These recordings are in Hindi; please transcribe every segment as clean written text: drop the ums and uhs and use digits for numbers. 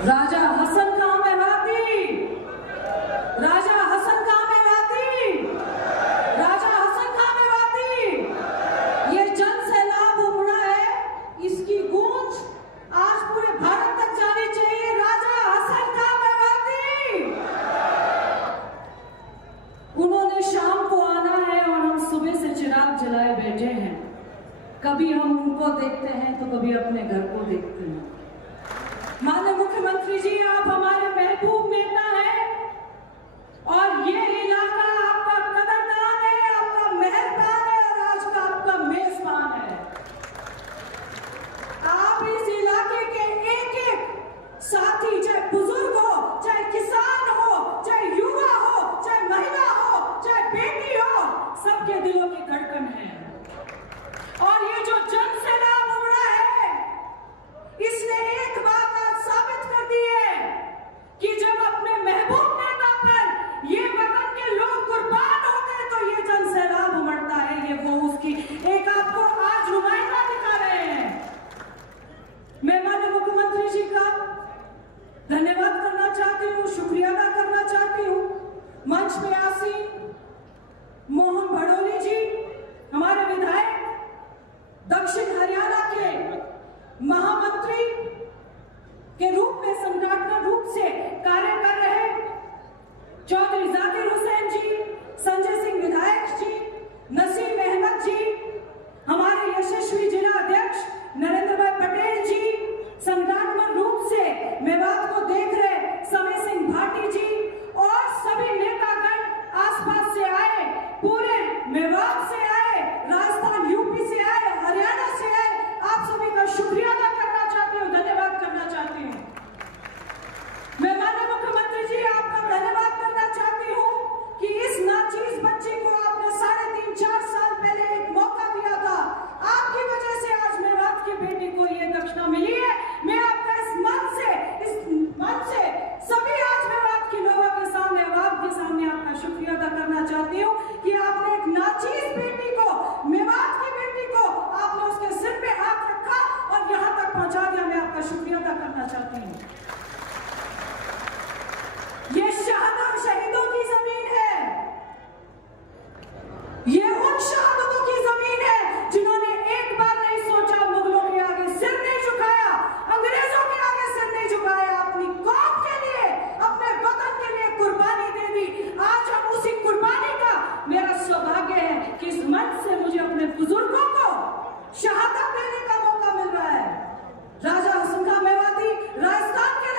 राजा हसन खां मेवाती, राजा हसन खां मेवाती, राजा हसन खां मेवाती। ये जन सैलाब उमड़ा है, इसकी गूंज आज पूरे भारत तक जानी चाहिए। राजा हसन खां मेवाती। उन्होंने शाम को आना है और हम सुबह से चिराग जलाए बैठे हैं। कभी हम उनको देखते हैं तो कभी अपने घर को देखते हैं। माननीय मुख्यमंत्री जी, आप हमारे महबूब नेता हैं और ये इलाका आपका कदरदान है, आपका मेहरबान है और आज का आपका मेजबान है। आप इस इलाके के एक एक साथी, चाहे बुजुर्ग हो, चाहे किसान हो, चाहे युवा हो, चाहे महिला हो, चाहे बेटी हो, सबके दिलों की धड़कन है। और ये जो जन सैलाब उमड़ा है, इसने एक बात आज साबित कर दी है कि जब अपने महबूब नेता पर ये वतन के लोग कुर्बान होते हैं तो ये जन सैलाब उमड़ता है। ये वो उसकी एक आपको आज नुमाइंदा दिखा रहे हैं। मैं माननीय मुख्यमंत्री जी का धन्यवाद करना चाहती हूँ, शुक्रिया अदा करना चाहती हूँ। मंच में आसीन मोहन भड़ोली जी, हमारे विधायक, दक्षिण हरियाणा के महामंत्री के रूप में संगठन रूप से कार्य कर रहे चौधरी जाकिर हुसैन जी, संजय सिंह विधायक जी, नसीम अहमद जी, हमारे यशस्वी जिला अध्यक्ष नरेंद्र भाई पटेल जी, संगठन रूप से मेवात को देख रहे समय सिंह भाटी जी और सभी नेतागण आसपास से आए, पूरे मेवात से आए, राजस्थान यूपी से आए, हरियाणा से आए, आप सभी का शुक्रिया अदा करना चाहती हूँ, धन्यवाद करना चाहती हूँ। मैं माननीय मुख्यमंत्री जी आपका धन्यवाद करना चाहती हूँ कि इस नाचीज बच्ची को आपने 3.5-4 साल पहले एक मौका दिया था। आपकी वजह से आज मेवात की बेटी को ये दक्षिणा मिली है। मैं आपका इस मंच से सभी आज मेवात के लोगों के सामने, आपके सामने आपका शुक्रिया अदा करना चाहती हूँ कि आपने एक नाचीज बेटी को, मेवात की बेटी को, आपने उसके सिर पे हाथ रखा और यहाँ तक पहुंचा दिया। मैं आपका शुक्रिया अदा करना चाहती हूँ। ये शहीदों की जमीन है, ये उन शहादतों की जमीन है जिन्होंने एक बार नहीं सोचा, मुगलों के आगे सिर नहीं झुकाया, अंग्रेजों के आगे सिर नहीं झुकाया, अपनी कौम के लिए, अपने वतन के लिए कुर्बानी दे दी। आज हम उसी कुर्बानी का, मेरा सौभाग्य है कि इस मंच से मुझे अपने बुजुर्गों को शहादत देने का मौका मिल रहा है। राजा हसन खां मेवाती राजस्थान के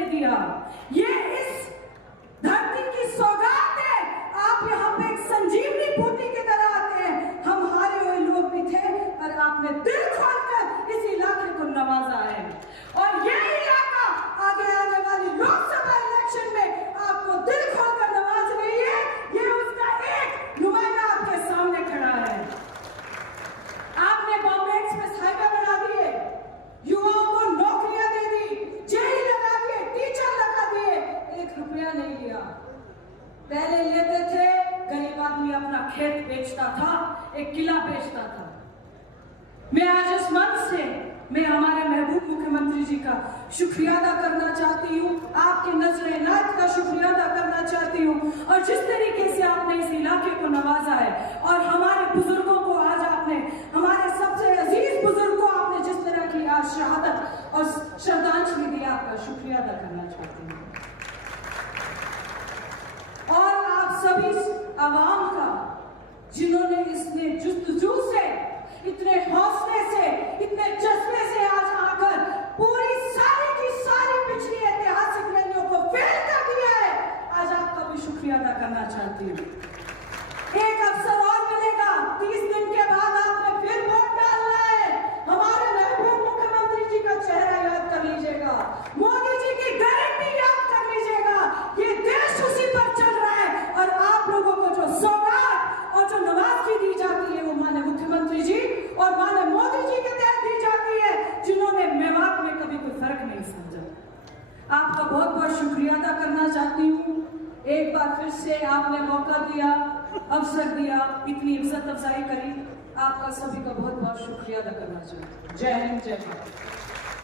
दे दिया। ये इस धरती की सौगात है। आप यहाँ पे एक संजीवनी बूटी की तरह आते हैं। हम हारे हुए लोग भी थे और आपने दिल खोलकर इस इलाके को नवाजा है। और ये इलाका आगे आने वाली लोकसभा इलेक्शन में आपको दिल खोलकर नवाज रही है। ये उसका एक नुमाइंदा आपके सामने खड़ा है। आपने बॉम्बे एक्सप्रेस हाईवे बना दिए, युवाओं को नौकरियां दे दी, जेई लगा दिए, टीचर लगा दिए, 1 रुपया नहीं लिया। पहले लेते थे, गरीब आदमी अपना खेत बेचता था, एक किला बेचता था। मैं आज इस मंच से मैं हमारे महबूब मुख्यमंत्री जी का शुक्रिया अदा करना चाहती हूँ, आपके नजर इनायत का शुक्रिया अदा करना चाहती हूँ। और जिस तरीके से आपने इस इलाके को नवाजा है और हमारे बुजुर्गों को आज आपने, हमारे सबसे अजीज बुजुर्ग को आपने जिस तरह की आज शहादत और श्रद्धांजलि दी, आपका शुक्रिया अदा करना चाहती हूँ। और आप सभी आवाम का जिन्होंने इसने जुस्तजू से, इतने हौसले से, इतने जज्बे से आज आकर पूरी सारी की सारी पिछली ऐतिहासिक रैलियों को फेल कर दिया है, आज आपका भी शुक्रिया अदा करना चाहती हूँ। एक अवसर और मिलेगा, 30 दिन के बाद आपने फिर वोट डालना है। हमारे महबूब मुख्यमंत्री जी का चेहरा याद कर लीजिएगा, मोदी जी की गारंटी याद कर लीजिएगा। ये देश उसी पर चल रहा है और आप लोगों को जो सौगात और जो नवाजगी दी जाती है वो माननीय मुख्यमंत्री जी और माननीय मोदी जी के तहत दी जाती है, जिन्होंने मेवात में कभी कोई फर्क नहीं समझा। आपका बहुत बहुत शुक्रिया अदा करना चाहती हूँ। एक बार फिर से आपने मौका दिया, अवसर दिया, इतनी इज्जत अफजाई करी, आपका सभी का बहुत बहुत शुक्रिया अदा करना चाहती हूँ। जय हिंद, जय भारत।